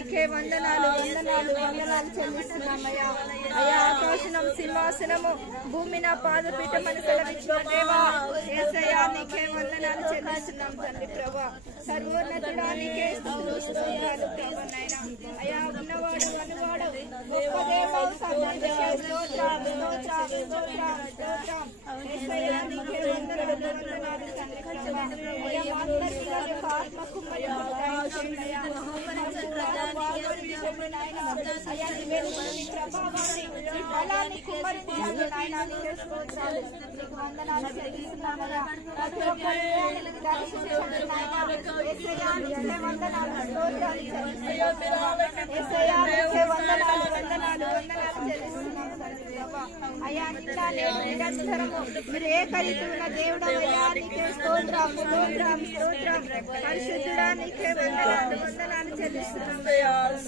నీకే వందనాలు వందనాలు వందనాలు చెల్లిస్తున్నామయ్యా. అయ్యా ఆకాశనం సింహాసనము భూమి నా పాదపీఠమని సెలవిచ్చిన దేవా యేసయ్యా నీకే వందనాలు చెల్లిస్తున్నాం తండ్రి ప్రభా. సర్వోన్నతుడా నీకే స్తుతులు స్తోత్రాలు ప్రభా నాయనా. అయ్యా ఉన్నవాడు అనువాడు గొప్ప దేవా సర్వోన్నతుడా స్తోత్రం స్తోత్రం స్తోత్రం స్తోత్రం. యేసయ్యా నీకే వందనాలు వందనాలు తండ్రి ప్రభా. అయ్యా అందరికీ ఆత్మ కుమ్మరిపోతాయి అయ్యా. అయ్యా నీ వెలుగుని ప్రభావాన్ని నీ బలాన్ని కుమ్మరించాలి నాయనా. నీకే స్తోత్రాలు నీకు వందనాలు చెల్లిస్తున్నామయ్యా. ప్రతి ఒక్కరు దర్శించండి నాయనా. యేసయ్యా నీకే వందనాలు స్తోత్రాలు చెల్లిస్తున్నాం. యేసయ్యా నీకే వందనాలు వందనాలు వందనాలు చెల్లిస్తున్నాం తండ్రి ప్రభా. అయ్యా నిత్యాన్ని నిరంతరము మీరు ఏకరీతున్న దేవుడవయ్యా. నీకే స్తోత్రం స్తోత్రం స్తోత్రం. పరిశుద్ధుడా నీకే వందనాలు వందనాలు చెల్లిస్తున్నాం.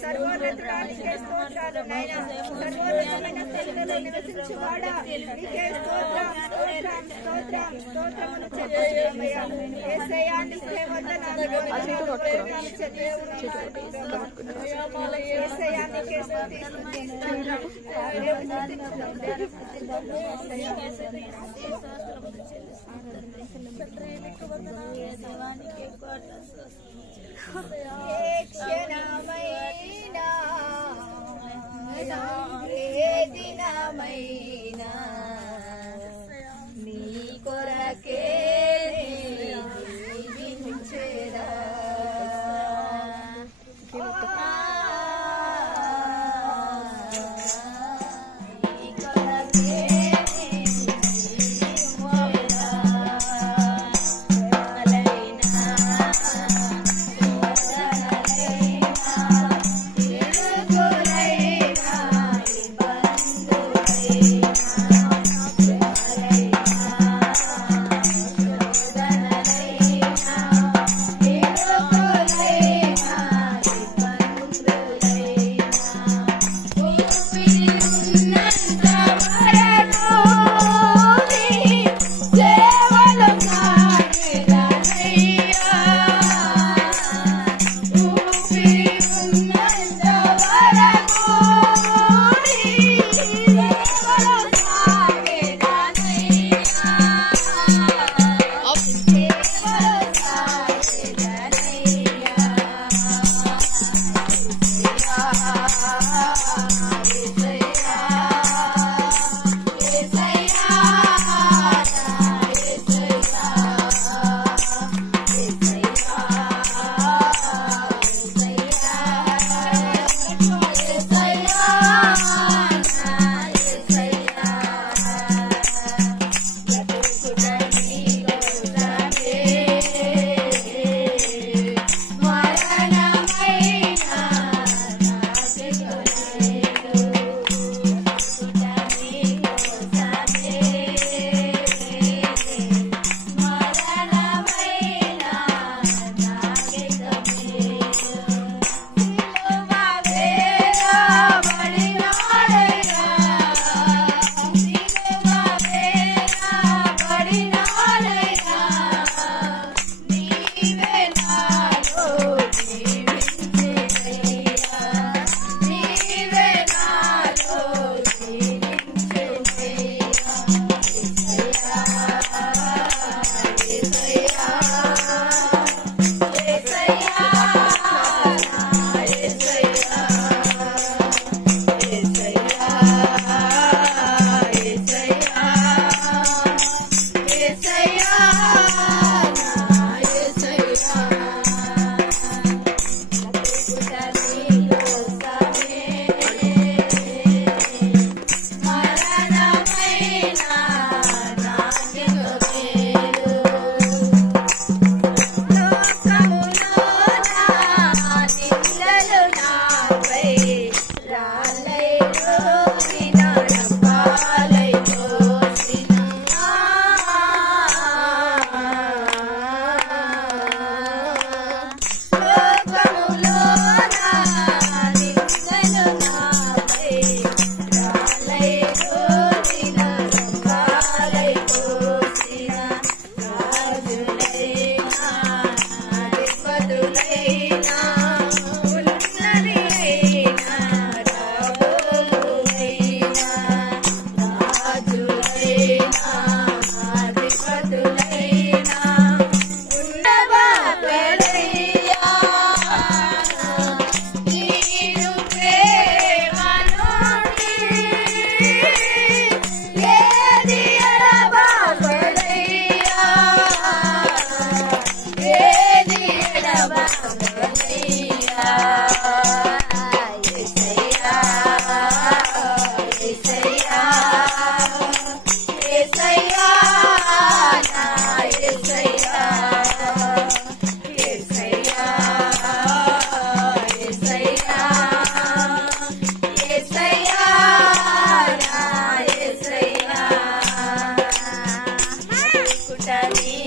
సర్వోన్నతుడా నీకే స్తోత్రాలు నాయనా. సర్వోన్నతమైన స్థలంలో నివసించువాడా నీకే స్తోత్రం స్తోత్రం స్తోత్రం స్తోత్రములు చెల్లిస్తున్నామయ్యా. యేసయ్యా నీకే వందనాలు వందనాలు వందనాలు చెల్లిస్తున్నాం. యేసయ్యా నీకే స్తుతిస్తున్నాం. క్షణమైనా ఏ దినమైనా నీ కొరకే జీవించేదా.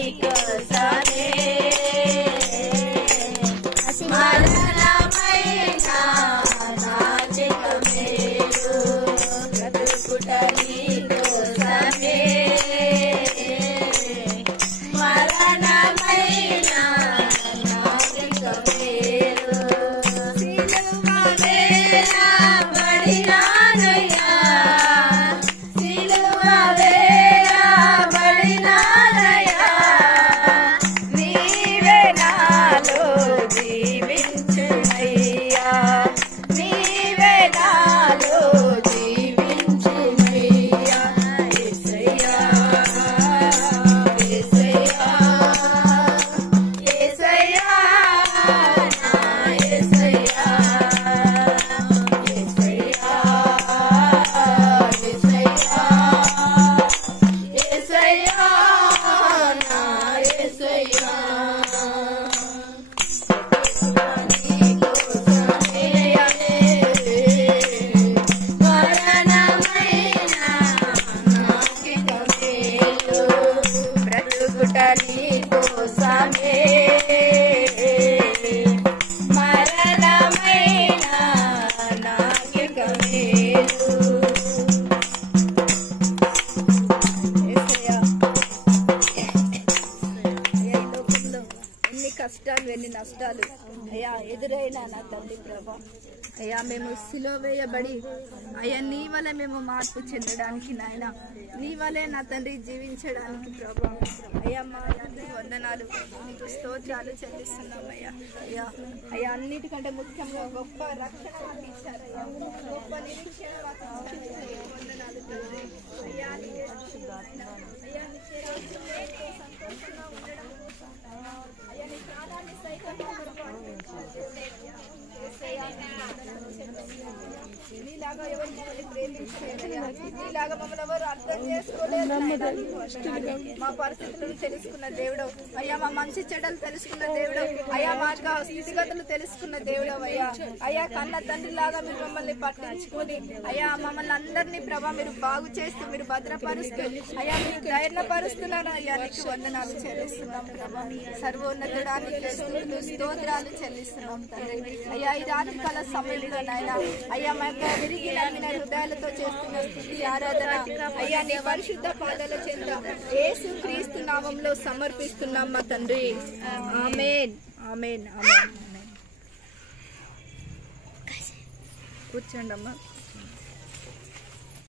నీకోసమే మరణమైన నాజిక మేలు బ్రతుకుట నీకోసమే మరణమైన నాజిక మేలు సిలువ వేయబడినానయ్యా సిలువ వేయబడినానయ్యా నీవే నాలో జీవించుమయ్యా నీవే నాలో జీవించుమయ్యా యేసయ్యా యేసయ్యా యేసయ్యా నా యేసయ్యా యేసయ్యా యేసయ్యా యేసయ్యా నా యేసయ్యా బ్రతుకుట నీకోసమే మరణమైన నాకిక మేలు యేసయ్యా అయ్యా ఈ లోకంలో ఎన్ని కష్టాలు ఎన్ని నష్టాలు అయ్యా ఎదురైనా నా తండ్రి ప్రభా అయ్యా మేము సిలువ వేయబడి అయ్యా నీ వలె మేము మార్పు చెందడానికి నాయన నీ వలె నా తండ్రి జీవించడానికి ప్రభా అయ్యా మా తండ్రి వందనాలు నీకు స్తోత్రాలు చెల్లిస్తున్నాం అయ్యా అయ్యా అయ్యా అన్నిటికంటే ముఖ్యంగా గొప్ప రక్షణ మాకు ఇచ్చారయ్యా గొప్ప నిరీక్షణ మాకు ఇచ్చారయ్యా వందనాలు తండ్రి అయ్యా నీకే స్తోత్రాలు. అయ్యా నీ సేవకులతో సంతోషంగా ఉండడం కోసం అయ్యా నీ ప్రాణాన్ని సైతం మా కొరకు అర్పించారు. నీలాగా ఎవరు మమ్మల్ని ప్రేమించలేదయ్యా నీలాగా మమ్మల్ని ఎవరు అర్థం చేసుకోలేదు మా పరిస్థితులను తెలుసుకున్న దేవుడు అయ్యా మా మంచి చెడ్డలు తెలుసుకున్న దేవుడు అయ్యా మా స్థితిగతులు తెలుసుకున్న దేవుడు అయ్యా అయ్యా కన్న తండ్రి లాగా మీరు మమ్మల్ని పట్టించుకొని అయ్యా మమ్మల్ని అందరినీ ప్రభా మీరు బాగు చేస్తూ మీరు భద్రపరుస్తూ అయ్యా మీరు ధైర్యపరుస్తున్నారు అయ్యా నీకు వందనాలు చెల్లిస్తున్నాం ప్రభా సర్వోన్నతుడానికి స్తుతులు స్తోత్రాలు చెల్లిస్తున్నాం తండ్రి అయ్యా ఈ రాత్రి కాల సమయంలో నాయన అయ్యా మా విరిగి నమ్మిన హృదయాలతో చేస్తున్న స్తుతి ఆరాధన అయ్యా నీ పరిశుద్ధ పాదాల చెంత యేసు క్రీస్తు నామంలో సమర్పిస్తున్నాం మా తండ్రి ఆమేన్ ఆమేన్ ఆమేన్. కూర్చోండి అమ్మా.